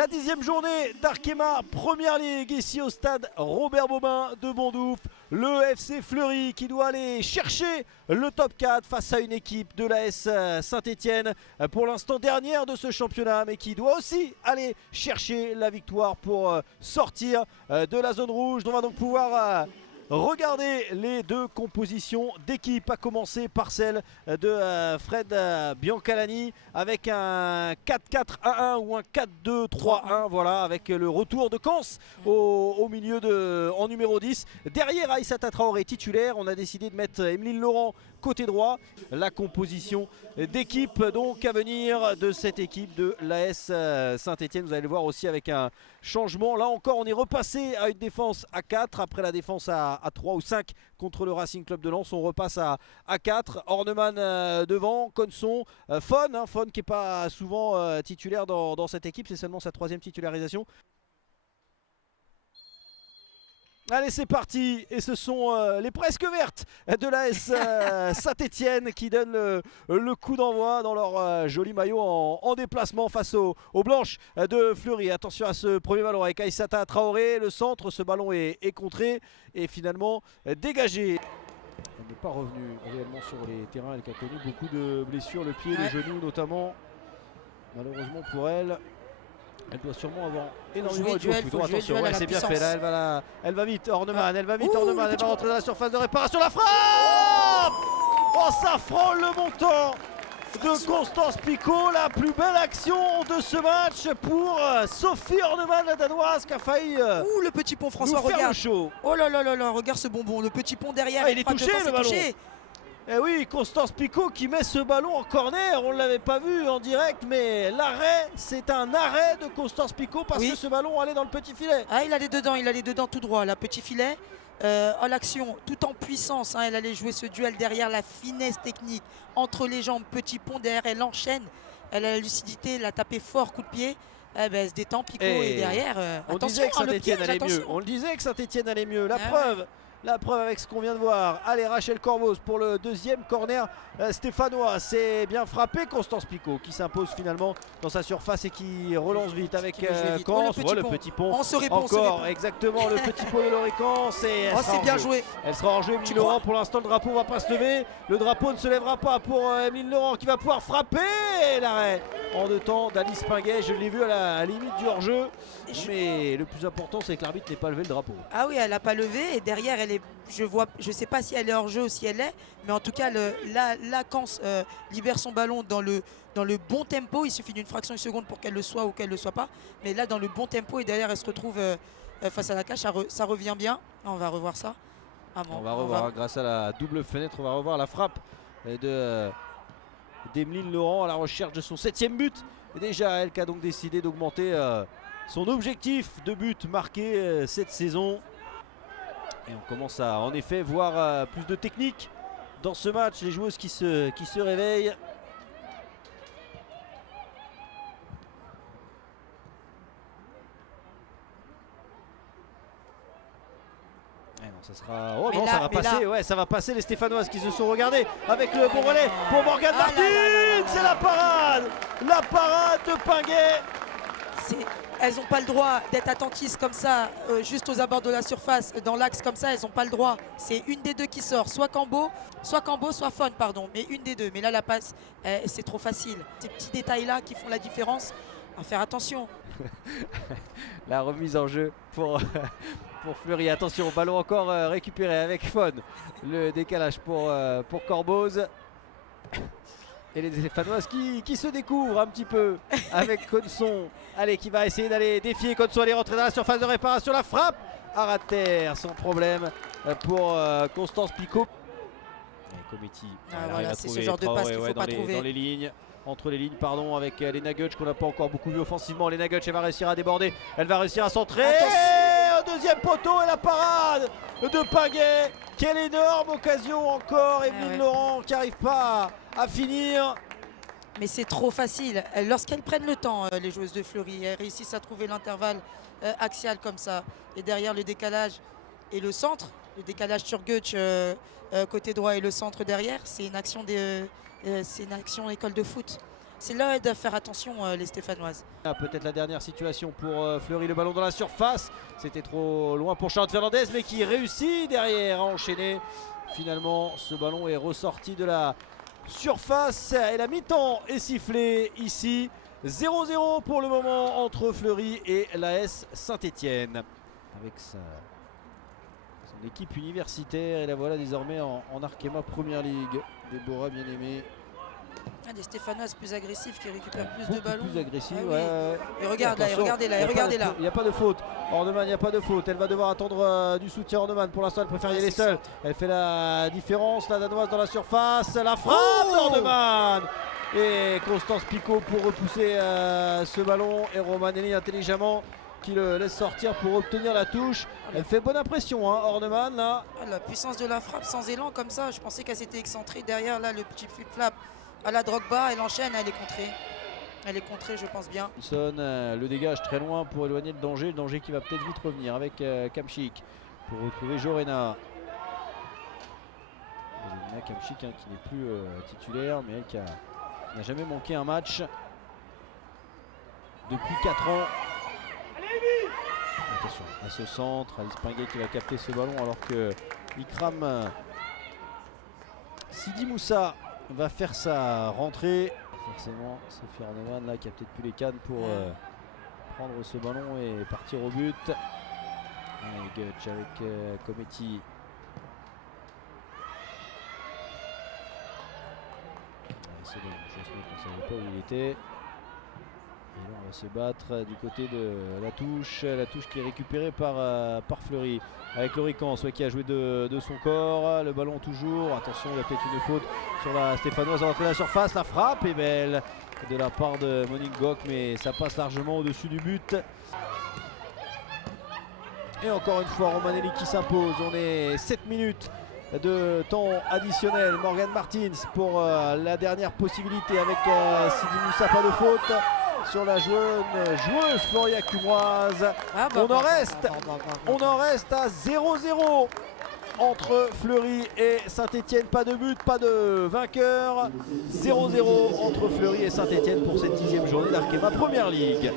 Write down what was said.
La 10e journée d'Arkema Première Ligue ici au stade Robert Bomin de Bondoufle. Le FC Fleury qui doit aller chercher le top 4 face à une équipe de l'AS Saint-Etienne pour l'instant dernière de ce championnat, mais qui doit aussi aller chercher la victoire pour sortir de la zone rouge. On va donc pouvoir regardez les deux compositions d'équipe, à commencer par celle de Fred Biancalani avec un 4-4-1-1 ou un 4-2-3-1, voilà, avec le retour de Kans au milieu en numéro 10. Derrière Aïssata Traoré titulaire, on a décidé de mettre Emeline Laurent côté droit. La composition d'équipe donc à venir de cette équipe de l'AS Saint-Etienne. Vous allez le voir aussi avec un changement. Là encore, on est repassé à une défense à 4 après la défense à 3 ou 5 contre le Racing Club de Lens. On repasse à 4. Horneman devant, Conson, Fon qui n'est pas souvent titulaire dans cette équipe. C'est seulement sa 3e titularisation. Allez, c'est parti, et ce sont les presque vertes de l'AS Saint-Etienne qui donnent le coup d'envoi dans leur joli maillot en déplacement face aux blanches de Fleury. Attention à ce premier ballon avec Aïssata Traoré, le centre, ce ballon est contré et finalement dégagé. Elle n'est pas revenue réellement sur les terrains, elle qui a connu beaucoup de blessures, le pied, le genou notamment, malheureusement pour elle. Elle doit sûrement avoir énormément de foot. Attention, ouais, c'est bien fait là, elle va vite, Horneman, elle va vite, Horneman, elle va rentrer dans la surface de réparation, la frappe. Oh, ça frôle le montant de Constance Picot, la plus belle action de ce match pour Sophie Horneman, la danoise, qui a failli le petit pont François, regarde. Oh là là là là, regarde ce bonbon, le petit pont derrière. Il est touché le ballon. Et oui, Constance Picot qui met ce ballon en corner, on ne l'avait pas vu en direct, mais l'arrêt, c'est un arrêt de Constance Picot parce que ce ballon allait dans le petit filet. Ah, il allait dedans tout droit, là, petit filet. À l'action, tout en puissance, hein, elle allait jouer ce duel derrière, la finesse technique entre les jambes, petit pont derrière, elle enchaîne, elle a la lucidité, elle a tapé fort, coup de pied. Elle se détend, Picot, et derrière, on disait que Saint-Etienne allait mieux. On le disait que Saint-Etienne allait mieux. La preuve avec ce qu'on vient de voir. Allez, Rachel Corboz pour le deuxième corner stéphanois. C'est bien frappé, Constance Picot qui s'impose finalement dans sa surface et qui relance vite avec Kans. Le petit pont. On se répond, encore, exactement, le petit pont de Laurie Kans. C'est bien joué. Elle sera en jeu, Emeline Laurent. Pour l'instant, le drapeau ne va pas se lever. Le drapeau ne se lèvera pas pour Emeline Laurent qui va pouvoir frapper. L'arrêt en deux temps d'Alice Pinguet. Je l'ai vu à la limite du hors-jeu. Mais le plus important, c'est que l'arbitre n'ait pas levé le drapeau. Ah oui, elle n'a pas levé et derrière, je sais pas si elle est hors jeu ou si elle est, mais en tout cas la Kans libère son ballon dans le bon tempo. Il suffit d'une fraction de seconde pour qu'elle le soit ou qu'elle ne le soit pas, mais là dans le bon tempo, et derrière elle se retrouve face à la cage. Ça revient bien. On va revoir ça. On va revoir grâce à la double fenêtre, on va revoir la frappe d'Emeline Laurent à la recherche de son 7e but. Et déjà elle qui a donc décidé d'augmenter son objectif de but marqué cette saison. Et on commence à en effet voir plus de technique dans ce match, les joueuses qui se réveillent. Ça sera... Oh non, ça va passer, ouais, ça va passer. Les Stéphanoises qui se sont regardées avec le bon relais pour Morgane Martin. C'est la parade de Pinguet. Elles n'ont pas le droit d'être attentistes comme ça, juste aux abords de la surface, dans l'axe comme ça, elles n'ont pas le droit. C'est une des deux qui sort, soit Cambo, soit Fon, pardon, mais une des deux. Mais là, la passe, c'est trop facile. Ces petits détails-là qui font la différence, à faire attention. La remise en jeu pour Fleury. Attention, ballon encore récupéré avec Fon. Le décalage pour Corboz. Et les Stéphanoises qui se découvrent un petit peu avec Conson. Allez, qui va essayer d'aller défier Conson, aller rentrer dans la surface de réparation. La frappe à ras de terre sans problème pour Constance Picot. Comiti, voilà, c'est ce genre de passe qu'il ne faut pas trouver. Dans les lignes, entre les lignes, pardon, avec Lena Gutsch qu'on n'a pas encore beaucoup vu offensivement. Lena Gutsch, elle va réussir à déborder, elle va réussir à centrer. Au deuxième poteau et la parade de Pinguet. Quelle énorme occasion encore. Emeline Laurent qui n'arrive pas à finir. Mais c'est trop facile. Lorsqu'elles prennent le temps, les joueuses de Fleury, elles réussissent à trouver l'intervalle axial comme ça. Et derrière le décalage et le centre, le décalage sur Gutsch côté droit et le centre derrière, c'est une action école de foot. c'est là où elles doivent faire attention, les Stéphanoises. Ah, peut-être la dernière situation pour Fleury, le ballon dans la surface. C'était trop loin pour Charlotte Fernandez, mais qui réussit derrière à enchaîner. Finalement, ce ballon est ressorti de la surface et la mi-temps est sifflée ici. 0-0 pour le moment entre Fleury et l'AS Saint-Étienne. Avec son équipe universitaire, et la voilà désormais en Arkema Première Ligue. Déborah bien aimée. Des Stéphanoises plus agressifs qui récupèrent plus de ballons. Plus agressif, Ah oui. ouais. Et regarde là, et regardez là, et regardez là. Il n'y a pas de faute. Orneman, il n'y a pas de faute. Elle va devoir attendre du soutien. Orneman, pour l'instant, elle préfère y aller seule. Elle fait la différence. La Danoise dans la surface. La frappe d'Orneman. Et Constance Picot pour repousser ce ballon. Et Romanelli intelligemment qui le laisse sortir pour obtenir la touche. Elle fait bonne impression, hein, Orneman là. La puissance de la frappe sans élan comme ça. Je pensais qu'elle s'était excentrée derrière là, le petit flip-flap à la Drogba. Elle enchaîne, elle est contrée. Elle est contrée, je pense bien. Wilson le dégage très loin pour éloigner le danger qui va peut-être vite revenir avec Kamchik pour retrouver Jorena. Elena Kamchik qui n'est plus titulaire, mais elle qui n'a jamais manqué un match depuis 4 ans. Attention à ce centre, Alice Pinguet qui va capter ce ballon alors que Ikram Sidi Moussa va faire sa rentrée. Forcément, Sophie Orneman là qui a peut-être plus les cannes pour prendre ce ballon et partir au but. Et Gutsch avec Cometti. C'est bon, je ne savais pas où il était. Et là on va se battre du côté de la touche qui est récupérée par Fleury. Avec Lorican, soit qui a joué de son corps, le ballon toujours, attention il y a peut-être une faute sur la Stéphanoise à l'entrée de la surface, la frappe est belle de la part de Monique Goc, mais ça passe largement au-dessus du but. Et encore une fois Romanelli qui s'impose, on est 7 minutes de temps additionnel. Morgan Martins pour la dernière possibilité avec Sidi Moussa, pas de faute sur la joueuse Floria Cumoise. On en reste à 0-0 entre Fleury et Saint-Étienne. Pas de but, pas de vainqueur. 0-0 entre Fleury et Saint-Étienne pour cette 10e journée d'Arkema Première Ligue.